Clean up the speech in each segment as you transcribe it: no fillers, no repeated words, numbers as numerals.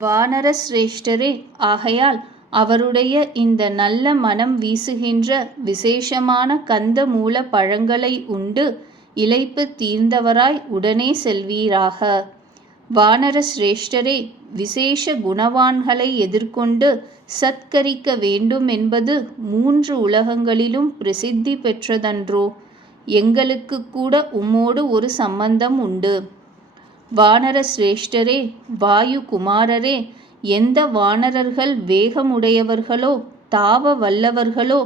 வானர சிரேஷ்டரே, ஆகையால் அவருடைய இந்த நல்ல மனம் வீசுகின்ற விசேஷமான கந்த மூல பழங்களை உண்டு இளைப்பு தீர்ந்தவராய் உடனே செல்வீராக. வானர சிரேஷ்டரே, விசேஷ குணவான்களை எதிர்கொண்டு சத்கரிக்க வேண்டும் என்பது 3 உலகங்களிலும் பிரசித்தி பெற்றதன்றோ? எங்களுக்கு கூட உம்மோடு ஒரு சம்பந்தம் உண்டு. வானர சிரேஷ்டரே, வாயு குமாரரே, எந்த வானரர்கள் வேகமுடையவர்களோ தாவ வல்லவர்களோ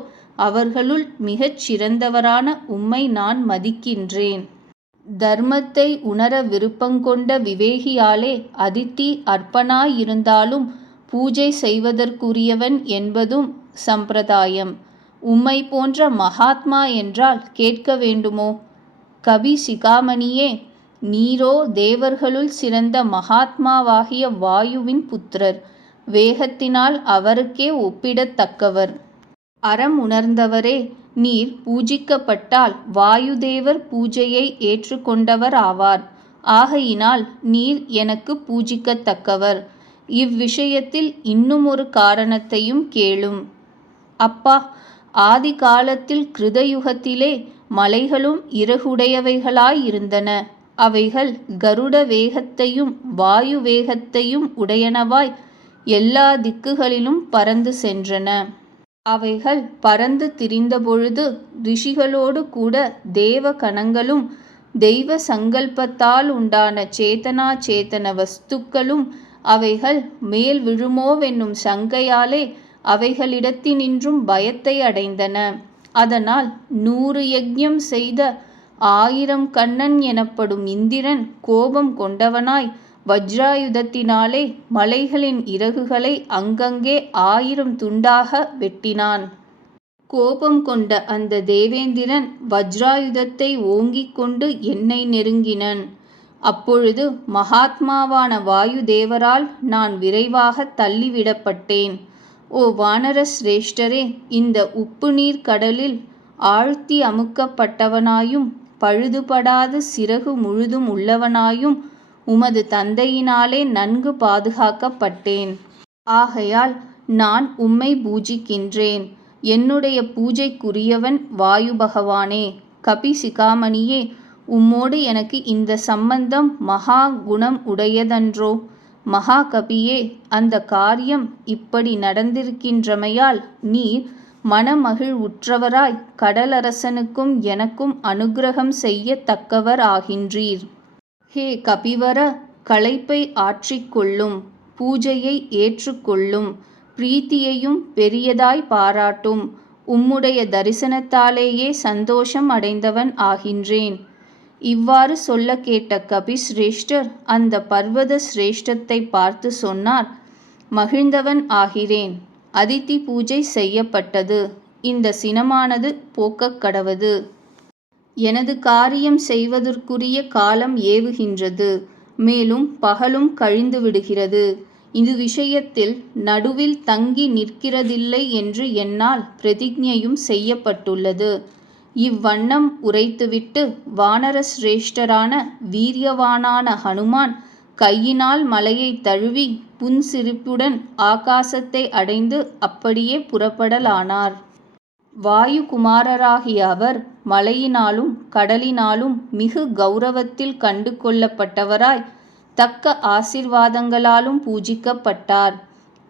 அவர்களுள் மிகச் சிறந்தவரான உம்மை நான் மதிக்கின்றேன். தர்மத்தை உணர விருப்பங்கொண்ட விவேகியாலே அதித்தி அற்பனாயிருந்தாலும் பூஜை செய்வதற்குரியவன் என்பதும் சம்பிரதாயம். உம்மை போன்ற மகாத்மா என்றால் கேட்க வேண்டுமோ? கபி சிகாமணியே, நீரோ தேவர்களுள் சிறந்த மகாத்மாவாகிய வாயுவின் புத்திரர். வேகத்தினால் அவருக்கே ஒப்பிடத்தக்கவர். அறம் உணர்ந்தவரே, நீர் பூஜிக்கப்பட்டால் வாயுதேவர் பூஜையை ஏற்றுக்கொண்டவர் ஆவார். ஆகையினால் நீர் எனக்கு பூஜிக்கத்தக்கவர். இவ்விஷயத்தில் இன்னும் ஒரு காரணத்தையும் கேளும். அப்பா, ஆதி காலத்தில் கிருதயுகத்திலே மலைகளும் இறகுடையவைகளாயிருந்தன. அவைகள் கருட வேகத்தையும் வாயு வேகத்தையும் உடையனவாய் எல்லா திக்குகளிலும் பறந்து சென்றன. அவைகள் பறந்து திரிந்தபொழுது ரிஷிகளோடு கூட தேவ கணங்களும் தெய்வ சங்கல்பத்தால் உண்டான சேதனா சேத்தன வஸ்துக்களும் அவைகள் மேல் விழுமோவென்னும் சங்கையாலே அவைகளிடத்தினின்றும் பயத்தை அடைந்தன. அதனால் 100 யஜ்ஞம் செய்த 1000 கண்ணன் எனப்படும் இந்திரன் கோபம் கொண்டவனாய் வஜ்ராயுதத்தினாலே மலைகளின் இறகுகளை அங்கங்கே 1000 துண்டாக வெட்டினான். கோபம் கொண்ட அந்த தேவேந்திரன் வஜ்ராயுதத்தை ஓங்கிக் கொண்டு என்னை நெருங்கினன். அப்பொழுது மகாத்மாவான வாயுதேவரால் நான் விரைவாக தள்ளிவிடப்பட்டேன். ஓ வானர சிரேஷ்டரே, இந்த உப்பு நீர் கடலில் ஆழ்த்தி அமுக்கப்பட்டவனாயும் பழுதுபடாத சிறகு முழுதும் உள்ளவனாயும் உமது தந்தையினாலே நன்கு பாதுகாக்கப்பட்டேன். ஆகையால் நான் உம்மை பூஜிக்கின்றேன். என்னுடைய பூஜைக்குரியவன் வாயு பகவானே. கபி சிகாமணியே, உம்மோடு எனக்கு இந்த சம்பந்தம் மகா குணம் உடையதன்றோ? மகா கபியே, அந்த காரியம் இப்படி நடந்திருக்கின்றமையால் நீர் மனமகிழ்வுற்றவராய் கடலரசனுக்கும் எனக்கும் அனுக்கிரகம் செய்ய தக்கவர் ஆகின்றீர். ஹே கபிவர, களைப்பை ஆற்றிக்கொள்ளும், பூஜையை ஏற்றுக்கொள்ளும், பிரீத்தியையும் பெரியதாய் பாராட்டும். உம்முடைய தரிசனத்தாலேயே சந்தோஷம் அடைந்தவன் ஆகின்றேன். இவ்வாறு சொல்ல கேட்ட கபி சிரேஷ்டர் அந்த பர்வத சிரேஷ்டத்தை பார்த்து சொன்னார், மகிழ்ந்தவன் ஆகிறேன். அதித்தி பூஜை செய்யப்பட்டது. இந்த சினமானது போக்கக் கடவது. எனது காரியம் செய்வதற்குரிய காலம் ஏவுகின்றது. மேலும் பகலும் கழிந்து விடுகிறது. இது விஷயத்தில் நடுவில் தங்கி நிற்கிறதில்லை என்று என்னால் பிரதிஜையும் செய்யப்பட்டுள்ளது. இவ்வண்ணம் உரைத்துவிட்டு வானர சிரேஷ்டரான வீரியவானான ஹனுமான் கையினால் மலையை தழுவி புன்சிரிப்புடன் ஆகாசத்தை அடைந்து அப்படியே புறப்படலானார். வாயுகுமாரராகிய அவர் மலையினாலும் கடலினாலும் மிகு கௌரவத்தில் கண்டு கொள்ளப்பட்டவராய் தக்க ஆசீர்வாதங்களாலும் பூஜிக்கப்பட்டார்.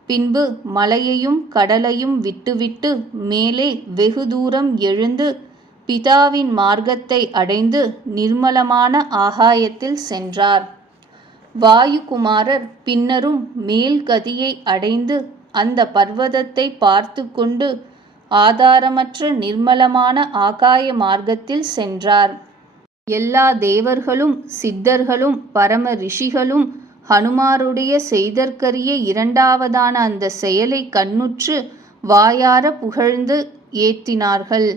பின்பு மலையையும் கடலையும் விட்டுவிட்டு மேலே வெகு தூரம் எழுந்து பிதாவின் மார்க்கத்தை அடைந்து நிர்மலமான ஆகாயத்தில் சென்றார். வாயுகுமாரர் பின்னரும் மேல் கதியை அடைந்து அந்த பர்வதத்தை பார்த்து கொண்டு ஆதாரமற்ற நிர்மலமான ஆகாய மார்க்கத்தில் சென்றார். எல்லா தேவர்களும் சித்தர்களும் பரம ரிஷிகளும் ஹனுமாருடைய செய்தற்கரிய இரண்டாவதான அந்த செயலை கண்ணுற்று வாயார புகழ்ந்து ஏற்றினார்கள்.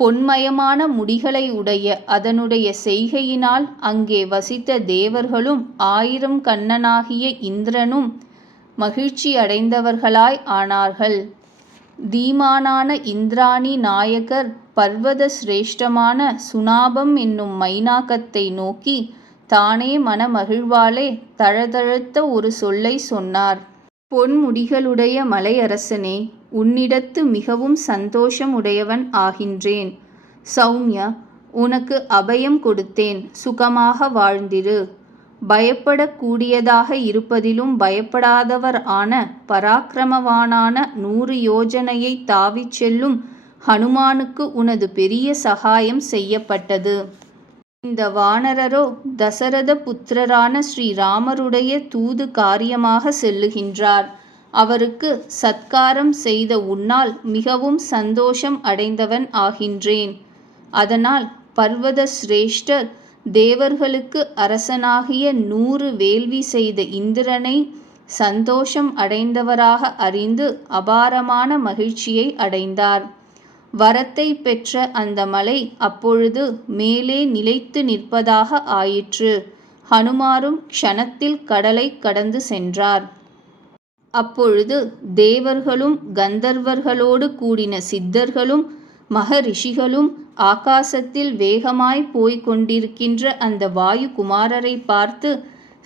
பொன்மயமான முடிகளை உடைய அதனுடைய செய்கையினால் அங்கே வசித்த தேவர்களும் 1000 கண்ணனாகிய இந்திரனும் மகிழ்ச்சி அடைந்தவர்களாய் ஆனார்கள். தீமானான இந்திராணி நாயகர் பர்வத சிரேஷ்டமான சுனாபம் என்னும் மைனாகத்தை நோக்கி தானே மனமகிழ்வாலே தழதழத்த ஒரு சொல்லை சொன்னார். பொன்முடிகளுடைய மலையரசனே, உன்னிடத்து மிகவும் சந்தோஷம் உடையவன் ஆகின்றேன். சௌமியா, உனக்கு அபயம் கொடுத்தேன், சுகமாக வாழ்ந்திரு. பயப்படக்கூடியதாக இருப்பதிலும் பயப்படாதவர் ஆன பராக்கிரமவானான 100 யோஜனையை தாவிச் செல்லும் ஹனுமானுக்கு உனது பெரிய சகாயம் செய்யப்பட்டது. இந்த வானரரோ தசரத புத்திரரான ஸ்ரீராமருடைய தூது காரியமாக செல்லுகின்றார். அவருக்கு சத்காரம் செய்த உன்னால் மிகவும் சந்தோஷம் அடைந்தவன் ஆகின்றேன். அதனால் பர்வத சிரேஷ்டர் தேவர்களுக்கு அரசனாகிய 100 வேள்வி செய்த இந்திரனை சந்தோஷம் அடைந்தவராக அறிந்து அபாரமான மகிழ்ச்சியை அடைந்தார். வரத்தை பெற்ற அந்த மலை அப்பொழுது மேலே நிலைத்து நிற்பதாக ஆயிற்று. ஹனுமாரும் க்ஷணத்தில் கடலை கடந்து சென்றார். அப்பொழுது தேவர்களும் கந்தர்வர்களோடு கூடின சித்தர்களும் மகரிஷிகளும் ஆகாசத்தில் வேகமாய் போய்க் கொண்டிருக்கின்ற அந்த வாயுகுமாரரை பார்த்து,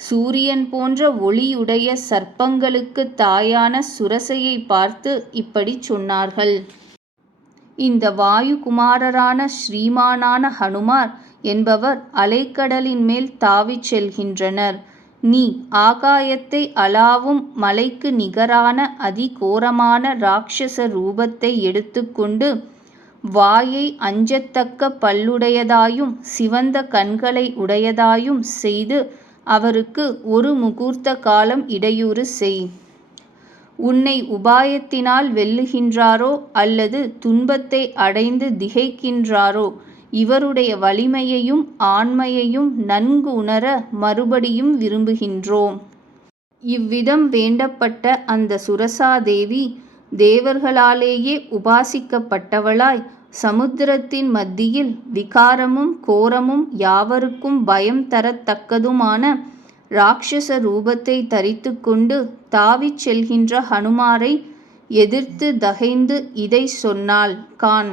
சூரியன் போன்ற ஒளியுடைய சர்ப்பங்களுக்கு தாயான சுரசையை பார்த்து இப்படி சொன்னார்கள். இந்த வாயுகுமாரரான ஸ்ரீமானான ஹனுமார் என்பவர் அலைக்கடலின் மேல் தாவிச் செல்கின்றனர். நீ ஆகாயத்தை அளாவும் மலைக்கு நிகரான அதிகோரமான இராட்சச ரூபத்தை எடுத்துக்கொண்டு வாயை அஞ்சத்தக்க பல்லுடையதாயும் சிவந்த கண்களை உடையதாயும் செய்து அவருக்கு ஒரு முகூர்த்த காலம் இடையூறு செய். உன்னை உபாயத்தினால் வெல்லுகின்றாரோ அல்லது துன்பத்தை அடைந்து திகைக்கின்றாரோ இவருடைய வலிமையையும் ஆண்மையையும் நன்கு உணர மறுபடியும் விரும்புகின்றோம். இவ்விதம் வேண்டப்பட்ட அந்த சுரசாதேவி தேவர்களாலேயே உபாசிக்கப்பட்டவளாய் சமுத்திரத்தின் மத்தியில் விகாரமும் கோரமும் யாவருக்கும் பயம் தரத்தக்கதுமான இராட்சச ரூபத்தை தரித்து கொண்டு தாவிச் செல்கின்ற ஹனுமாரை எதிர்த்து தகைந்து இதை சொன்னாள். கான்,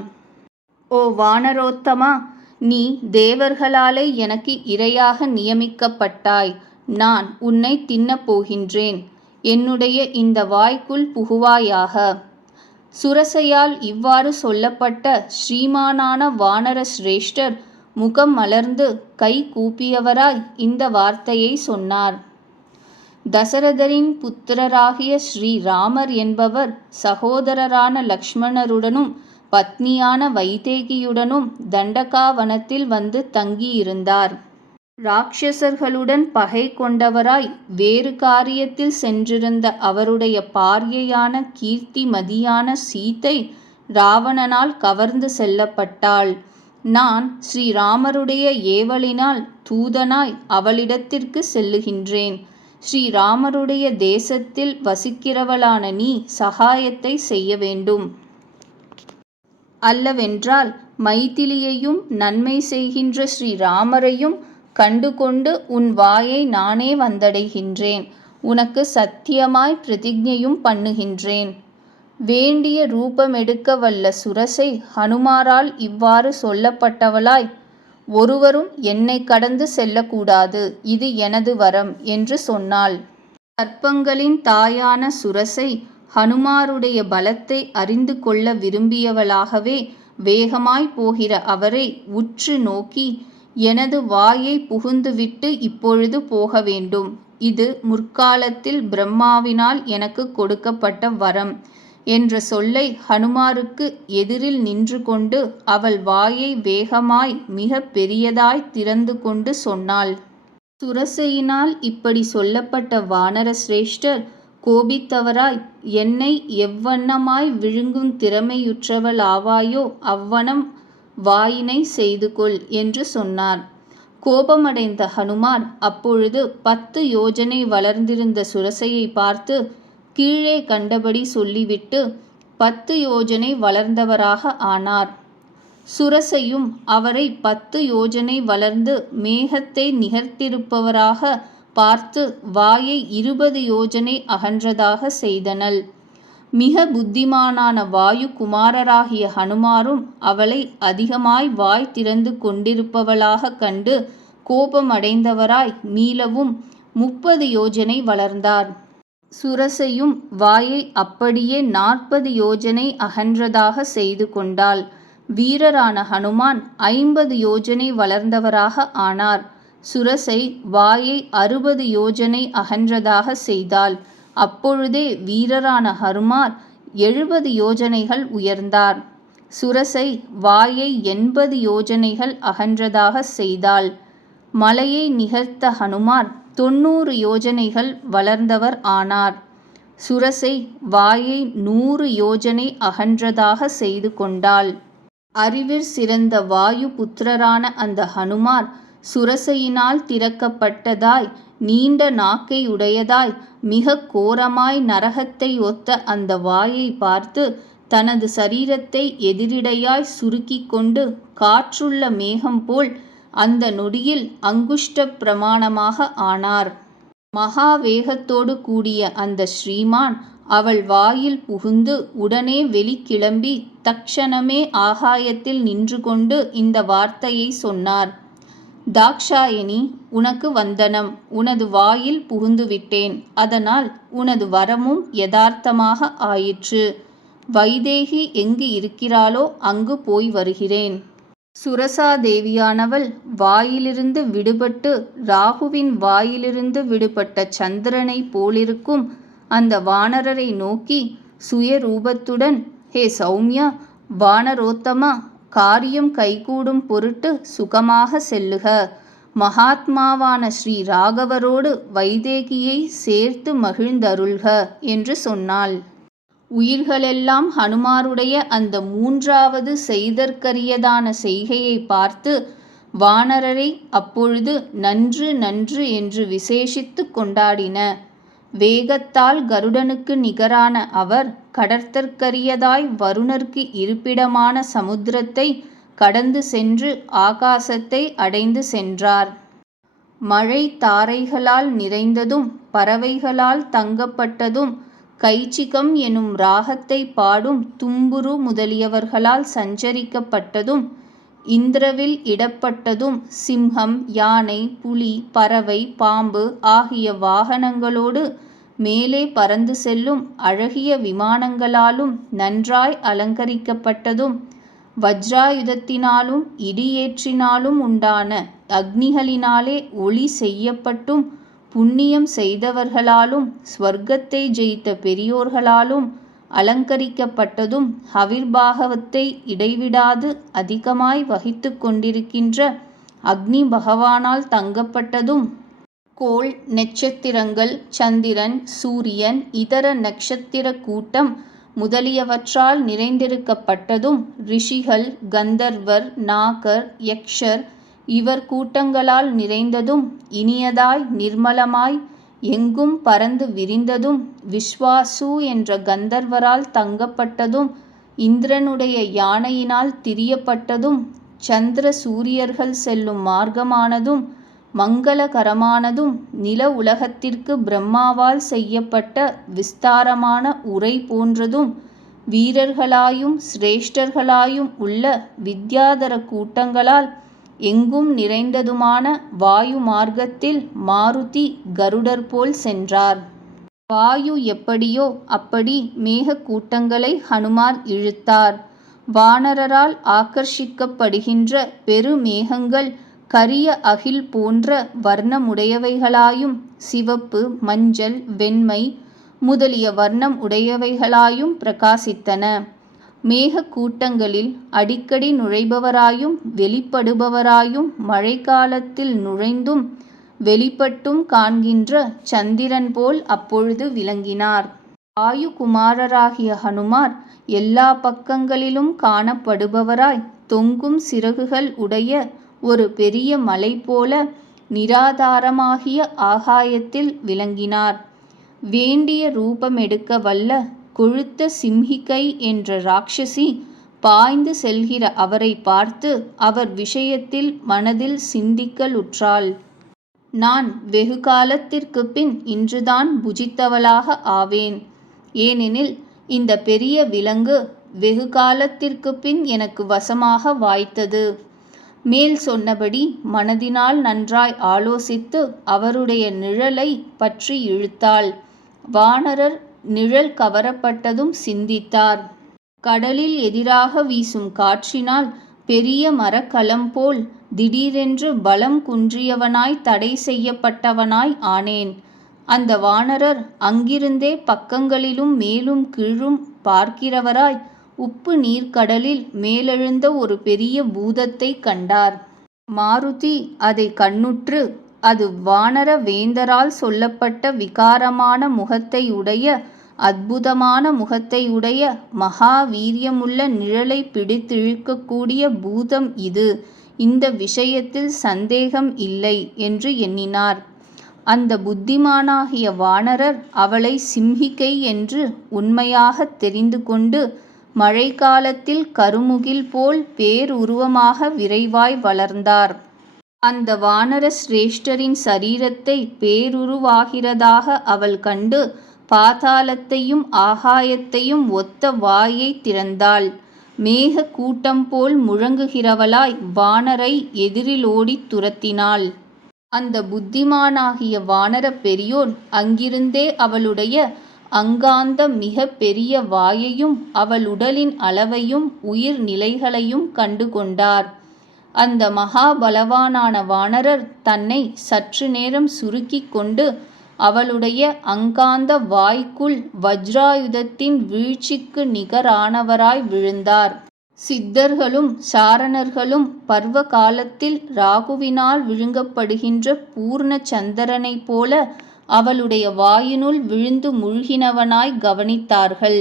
ஓ வானரோத்தமா, நீ தேவர்களாலே எனக்கு இரையாக நியமிக்கப்பட்டாய். நான் உன்னை தின்னப் போகின்றேன். என்னுடைய இந்த வாய்க்குள் புகுவாயாக. சுரசையால் இவ்வாறு சொல்லப்பட்ட ஸ்ரீமானான வானர சிரேஷ்டர் முகம் மலர்ந்து கை கூப்பியவராய் இந்த வார்த்தையை சொன்னார். தசரதரின் புத்திரராகிய ஸ்ரீராமர் என்பவர் சகோதரரான லக்ஷ்மணருடனும் பத்னியான வைதேகியுடனும் தண்டகாவனத்தில் வந்து தங்கியிருந்தார். இராட்சசர்களுடன் பகை கொண்டவராய் வேறு காரியத்தில் சென்றிருந்த அவருடைய பாரியையான கீர்த்திமதியான சீதை ராவணனால் கவர்ந்து செல்லப்பட்டாள். நான் ஸ்ரீராமருடைய ஏவலினால் தூதனாய் அவளிடத்திற்கு செல்லுகின்றேன். ஸ்ரீராமருடைய தேசத்தில் வசிக்கிறவளான நீ சகாயத்தை செய்ய வேண்டும். அல்லவென்றால் மைதிலியையும் நன்மை செய்கின்ற ஸ்ரீராமரையும் கண்டுகொண்டு உன் வாயை நானே வந்தடைகின்றேன். உனக்கு சத்தியமாய் பிரதிஜையும் பண்ணுகின்றேன். வேண்டிய ரூபமெடுக்க வல்ல சுரசை ஹனுமாரால் இவ்வாறு சொல்லப்பட்டவளாய், ஒருவரும் என்னை கடந்து செல்லக்கூடாது, இது எனது வரம் என்று சொன்னாள். சர்ப்பங்களின் தாயான சுரசை ஹனுமாருடைய பலத்தை அறிந்து கொள்ள விரும்பியவளாகவே வேகமாய் போகிற அவரை உற்று நோக்கி, எனது வாயை புகுந்துவிட்டு இப்பொழுது போக வேண்டும். இது முற்காலத்தில் பிரம்மாவினால் எனக்கு கொடுக்கப்பட்ட வரம் என்ற சொல்லை ஹனுமாருக்கு எதிரில் நின்று கொண்டு அவள் வாயை வேகமாய் மிக பெரியதாய் திறந்து கொண்டு சொன்னாள். சுரசையினால் இப்படி சொல்லப்பட்ட வானர சிரேஷ்டர் கோபித்தவராய், என்னை எவ்வண்ணமாய் விழுங்கும் திறமையுற்றவள் ஆவாயோ அவ்வனம் வாயினை செய்து கொள் என்று சொன்னார். கோபமடைந்த ஹனுமார் அப்பொழுது 10 யோஜனை வளர்ந்திருந்த சுரசையை பார்த்து கீழே கண்டபடி சொல்லிவிட்டு 10 யோஜனை வளர்ந்தவராக ஆனார். சுரசையும் அவரை 10 யோஜனை வளர்ந்து மேகத்தை நிகர்த்திருப்பவராக பார்த்து வாயை 20 யோஜனை அகன்றதாக செய்தனள். மிக புத்திமானான வாயு குமாரராகிய ஹனுமாரும் அவளை அதிகமாய் வாய் திறந்து கொண்டிருப்பவளாக கண்டு கோபமடைந்தவராய் மீளவும் 30 யோஜனை வளர்ந்தார். சுரசையும் வாயை அப்படியே 40 யோஜனை அகன்றதாக செய்து கொண்டாள். வீரரான ஹனுமான் 50 யோஜனை வளர்ந்தவராக ஆனார். சுரசை வாயை 60 யோஜனை அகன்றதாக செய்தாள். அப்பொழுதே வீரரான ஹனுமார் 70 யோஜனைகள் உயர்ந்தார். சுரசை வாயை 80 யோஜனைகள் அகன்றதாக செய்தாள். மலையை நிகர்த்த ஹனுமார் 90 யோஜனைகள் வளர்ந்தவர் ஆனார். சுரசை வாயை 100 யோஜனை அகன்றதாக செய்து கொண்டாள். அறிவிற் சிறந்த வாயு புத்திரரான அந்த ஹனுமார் சுரசையினால் திறக்கப்பட்டதாய் நீண்ட நாக்கை உடையதாய் மிக கோரமாய் நரகத்தை ஒத்த அந்த வாயை பார்த்து தனது சரீரத்தை எதிரிடையாய் சுருக்கிக் கொண்டு காற்றுள்ள மேகம் போல் அந்த நொடியில் அங்குஷ்ட பிரமாணமாக ஆனார். மகா வேகத்தோடு கூடிய அந்த ஸ்ரீமான் அவள் வாயில் புகுந்து உடனே வெளிக்கிளம்பி தக்ஷணமே ஆகாயத்தில் நின்று கொண்டு இந்த வார்த்தையை சொன்னார். தாக்ஷாயணி, உனக்கு வந்தனம். உனது வாயில் புகுந்துவிட்டேன். அதனால் உனது வரமும் யதார்த்தமாக ஆயிற்று. வைதேகி எங்கு இருக்கிறாளோ அங்கு போய் வருகிறேன். சுரசாதேவியானவள் வாயிலிருந்து விடுபட்டு ராகுவின் வாயிலிருந்து விடுபட்ட சந்திரனை போலிருக்கும் அந்த வானரரை நோக்கி சுயரூபத்துடன், ஹே சௌமியா, வானரோத்தமா, காரியம் கைகூடும் பொருட்டு சுகமாக செல்லுக. மகாத்மாவான ஸ்ரீ ராகவரோடு வைதேகியை சேர்த்து மகிழ்ந்தருள்க என்று சொன்னாள். உயிர்களெல்லாம் ஹனுமாருடைய அந்த 3வது செய்தற்கரியதான செய்கையை பார்த்து வானரரை அப்பொழுது நன்று நன்று என்று விசேஷித்து கொண்டாடின. வேகத்தால் கருடனுக்கு நிகரான அவர் கடத்தற்கரியதாய் வருணர்க்கு இருப்பிடமான சமுத்திரத்தை கடந்து சென்று ஆகாசத்தை அடைந்து சென்றார். மழை தாரைகளால் நிறைந்ததும் பறவைகளால் தங்கப்பட்டதும் கைச்சிகம் எனும் ராகத்தை பாடும் தும்புரு முதலியவர்களால் சஞ்சரிக்கப்பட்டதும் இந்திரவில் இடப்பட்டதும் சிம்ஹம், யானை, புலி, பறவை, பாம்பு ஆகிய வாகனங்களோடு மேலே பறந்து செல்லும் அழகிய விமானங்களாலும் நன்றாய் அலங்கரிக்கப்பட்டதும் வஜ்ராயுதத்தினாலும் இடியேற்றினாலும் உண்டான அக்னிகளினாலே ஒளி செய்யப்பட்டும் புண்ணியம் செய்தவர்களாலும் ஸ்வர்க்கத்தை ஜெயித்த பெரியோர்களாலும் அலங்கரிக்கப்பட்டதும் ஹவிர்பாகவத்தை இடைவிடாது அதிகமாய் வகித்து கொண்டிருக்கின்ற அக்னி பகவானால் தங்கப்பட்டதும் கோள், நட்சத்திரங்கள், சந்திரன், சூரியன், இதர நட்சத்திர கூட்டம் முதலியவற்றால் நிறைந்திருக்கப்பட்டதும் ரிஷிகள், கந்தர்வர், நாகர், யக்ஷர் இவர் கூட்டங்களால் நிறைந்ததும் இனியதாய் நிர்மலமாய் எங்கும் பறந்து விரிந்ததும் விஸ்வாசு என்ற கந்தர்வரால் தங்கப்பட்டதும் இந்திரனுடைய யானையினால் திரியப்பட்டதும் சந்திர சூரியர்கள் செல்லும் மார்க்கமானதும் மங்களகரமானதும் நில உலகத்திற்கு பிரம்மாவால் செய்யப்பட்ட விஸ்தாரமான உரை போன்றதும் வீரர்களாயும் சிரேஷ்டர்களாயும் உள்ள வித்யாதர கூட்டங்களால் எங்கும் நிறைந்ததுமான வாயு மார்க்கத்தில் மாருதி கருடர் போல் சென்றார். வாயு எப்படியோ அப்படி மேக கூட்டங்களை ஹனுமார் இழுத்தார். வானரரால் ஆக்கர்ஷிக்கப்படுகின்ற பெருமேகங்கள் கரிய அகில் போன்ற வர்ணமுடையவைகளாயும் சிவப்பு, மஞ்சள், வெண்மை முதலிய வர்ணம் உடையவைகளாயும் பிரகாசித்தன. மேக கூட்டங்களில் அடிக்கடி நுழைபவராயும் வெளிப்படுபவராயும் மழைக்காலத்தில் நுழைந்தும் வெளிப்பட்டும் காண்கின்ற சந்திரன் போல் அப்பொழுது விளங்கினார். வாயுகுமாரராகிய ஹனுமார் எல்லா பக்கங்களிலும் காணப்படுபவராய் தொங்கும் சிறகுகள் உடைய ஒரு பெரிய மலை போல நிராதாரமாகிய ஆகாயத்தில் விளங்கினார். வேண்டிய ரூபமெடுக்க வல்ல கொழுத்த சிம்ஹிகை என்ற ராட்சசி பாய்ந்து செல்கிற அவரை பார்த்து அவர் விஷயத்தில் மனதில் சிந்திக்கலுற்றாள். நான் வெகு காலத்திற்கு பின் இன்றுதான் புஜித்தவளாக ஆவேன். ஏனெனில் இந்த பெரிய விலங்கு வெகு காலத்திற்கு பின் எனக்கு வசமாக வாய்த்தது. மேல் சொன்னபடி மனதினால் நன்றாய் ஆலோசித்து அவருடைய நிழலை பற்றி இழுத்தாள். வானரர் நிழல் கவரப்பட்டதும் சிந்தித்தார். கடலில் எதிராக வீசும் காற்றினால் பெரிய மரக்கலம் போல் திடீரென்று பலம் குன்றியவனாய் தடை செய்யப்பட்டவனாய் ஆனேன். அந்த வானரர் அங்கிருந்தே பக்கங்களிலும் மேலும் கீழும் பார்க்கிறவராய் உப்பு நீர்க்கடலில் மேலெழுந்த ஒரு பெரிய பூதத்தை கண்டார். மாருதி அதை கண்ணுற்று, அது வானர வேந்தரால் சொல்லப்பட்ட விகாரமான முகத்தை உடைய, அற்புதமான முகத்தை உடைய, மகா வீரியமுள்ள நிழலை பிடித்திழுக்கக்கூடிய பூதம் இது, இந்த விஷயத்தில் சந்தேகம் இல்லை என்று எண்ணினார். அந்த புத்திமானாகிய வானரர் அவளை சிம்ஹிகை என்று உண்மையாகத் தெரிந்து கொண்டு மழைக்காலத்தில் கருமுகில் போல் பேருருவமாக விரைவாய் வளர்ந்தார். அந்த வானர சிரேஷ்டரின் சரீரத்தை பேருருவாகிறதாக அவள் கண்டு பாதாளத்தையும் ஆகாயத்தையும் ஒத்த வாயை திறந்தாள். மேக கூட்டம் போல் முழங்குகிறவளாய் வானரை எதிரிலோடித் துரத்தினாள். அந்த புத்திமானாகிய வானர பெரியோன் அங்கிருந்தே அவளுடைய அங்காந்த மிக பெரிய வாயையும் அவள் உடலின் அளவையும் உயிர் நிலைகளையும் கண்டு கொண்டார். அந்த மகாபலவானான வானரர் தன்னை சற்று நேரம் சுருக்கி கொண்டு அவளுடைய அங்காந்த வாய்க்குள் வஜ்ராயுதத்தின் வீழ்ச்சிக்கு நிகரானவராய் விழுந்தார். சித்தர்களும் சாரணர்களும் பர்வ காலத்தில் ராகுவினால் விழுங்கப்படுகின்ற பூர்ண சந்திரனைப் போல அவளுடைய வாயினுள் விழுந்து முழுகினவனாய் கவனித்தார்கள்.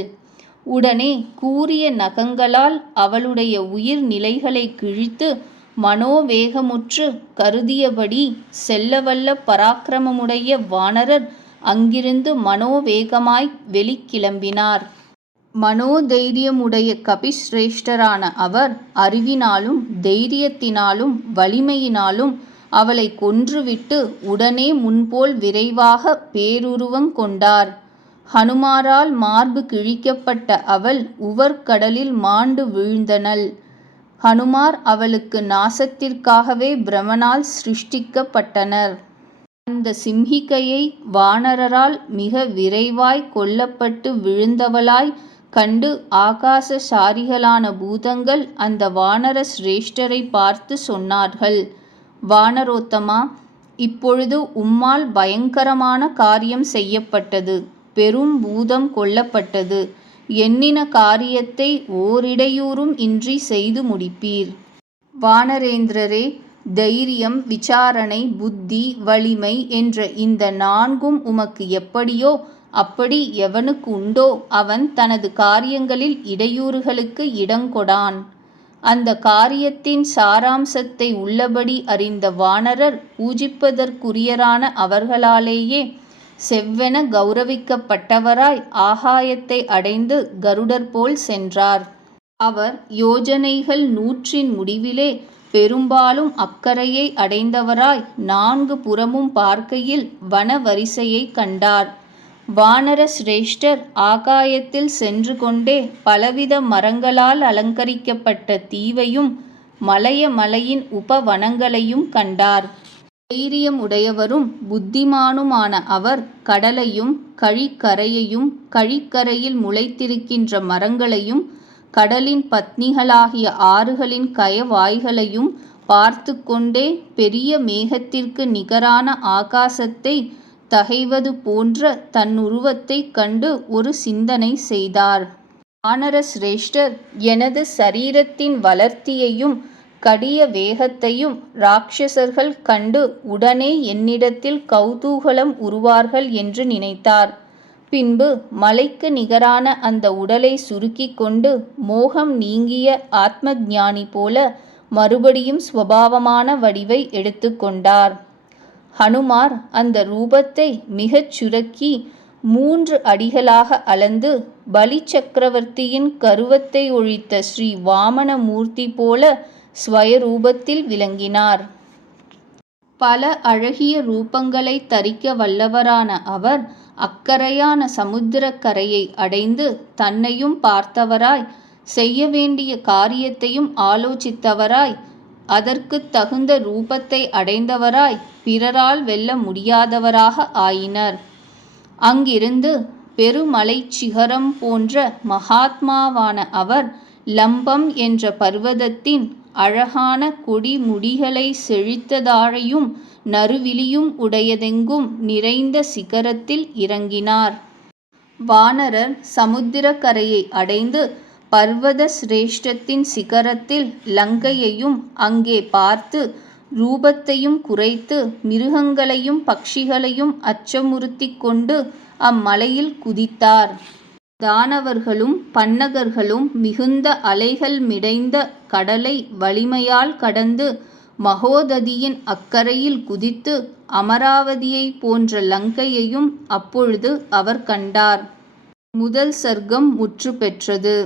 உடனே கூரிய நகங்களால் அவளுடைய உயிர் நிலைகளை கிழித்து மனோவேகமுற்று கருதியபடி செல்லவல்ல பராக்கிரமமுடைய வானரர் அங்கிருந்து மனோவேகமாய் வெளிக்கிளம்பினார். மனோதைரியமுடைய கபிஸ்ரேஷ்டரான அவர் அறிவினாலும் தைரியத்தினாலும் வலிமையினாலும் அவளை கொன்றுவிட்டு உடனே முன்போல் விரைவாக பேருருவங் கொண்டார். ஹனுமாரால் மார்பு கிழிக்கப்பட்ட அவள் உவர்கடலில் மாண்டு வீழ்ந்தனள். ஹனுமார் அவளுக்கு நாசத்திற்காகவே பிரமனால் சிருஷ்டிக்கப்பட்டனர். அந்த சிம்ஹிகையை வானரரால் மிக விரைவாய் கொல்லப்பட்டு விழுந்தவளாய் கண்டு ஆகாசசாரிகளான பூதங்கள் அந்த வானர சிரேஷ்டரை பார்த்து சொன்னார்கள், வானரோத்தமா, இப்பொழுது உம்மால் பயங்கரமான காரியம் செய்யப்பட்டது. பெரும் பூதம் கொல்லப்பட்டது. எண்ணின காரியத்தை ஓரிடையூறும் இன்றி செய்து முடிப்பீர். வானரேந்திரரே, தைரியம், விசாரணை, புத்தி, வலிமை என்ற இந்த நான்கும் உமக்கு எப்படியோ அப்படி எவனுக்கு உண்டோ அவன் தனது காரியங்களில் இடையூறுகளுக்கு இடங்கொடான். அந்த காரியத்தின் சாராம்சத்தை உள்ளபடி அறிந்த வானரர் பூஜிப்பதற்குரியரான அவர்களாலேயே செவ்வென கௌரவிக்கப்பட்டவராய் ஆகாயத்தை அடைந்து கருடர் போல் சென்றார். அவர் யோஜனைகள் 100 முடிவிலே பெரும்பாலும் அக்கரையை அடைந்தவராய் 4 புறமும் பார்க்கையில் வனவரிசையை கண்டார். வானர சிரேஷ்டர் ஆகாயத்தில் சென்று கொண்டே பலவித மரங்களால் அலங்கரிக்கப்பட்ட தீவையும் மலையின் உபவனங்களையும் கண்டார். தைரியம் உடையவரும் புத்திமானுமான அவர் கடலையும் கழிக்கரையையும் கழிக்கரையில் முளைத்திருக்கின்ற மரங்களையும் கடலின் பத்னிகளாகிய ஆறுகளின் கயவாய்களையும் பார்த்து கொண்டே பெரிய மேகத்திற்கு நிகரான ஆகாசத்தை தகைவது போன்ற தன்னுருவத்தைக் கண்டு ஒரு சிந்தனை செய்தார். வானர சிரேஷ்டர், எனது சரீரத்தின் வளர்த்தியையும் கடிய வேகத்தையும் ராட்சசர்கள் கண்டு உடனே என்னிடத்தில் கௌதூகலம் உருவார்கள் என்று நினைத்தார். பின்பு மலைக்கு நிகரான அந்த உடலை சுருக்கி கொண்டு மோகம் நீங்கிய ஆத்ம ஞானி போல மறுபடியும் ஸ்வபாவமான வடிவை எடுத்துக்கொண்டார். ஹனுமார் அந்த ரூபத்தை மிகச் சுருக்கி 3 அடிகளாக அளந்து பலி சக்கரவர்த்தியின் கருவத்தை ஒழித்த ஸ்ரீ வாமன மூர்த்தி போல ஸ்வயரூபத்தில் விளங்கினார். பல அழகிய ரூபங்களை தரிக்க வல்லவரான அவர் அக்கரையான சமுத்திரக்கரையை அடைந்து தன்னையும் பார்த்தவராய் செய்ய வேண்டிய காரியத்தையும் ஆலோசித்தவராய் அதற்குத் தகுந்த ரூபத்தை அடைந்தவராய் பிறரால் வெல்ல முடியாதவராக ஆயினர். அங்கிருந்து பெருமலைச் சிகரம் போன்ற மகாத்மாவான அவர் லம்பம் என்ற பர்வதத்தின் அழகான கொடி முடிகளை செழித்ததாழையும் நறுவிழியும் உடையதெங்கும் நிறைந்த சிகரத்தில் இறங்கினார். வானரர் சமுத்திரக் கரையை அடைந்து பர்வத சிரேஷ்டத்தின் சிகரத்தில் லங்கையையும் அங்கே பார்த்து ரூபத்தையும் குறைத்து மிருகங்களையும் பட்சிகளையும் அச்சமுறுத்திக் கொண்டு அம்மலையில் குதித்தார். தானவர்களும் பன்னகர்களும் மிகுந்த அலைகள் மிடைந்த கடலை வலிமையால் கடந்து மகோததியின் அக்கரையில் குதித்து அமராவதியைப் போன்ற லங்கையையும் அப்பொழுது அவர் கண்டார். முதல் சர்க்கம் முற்று பெற்றது.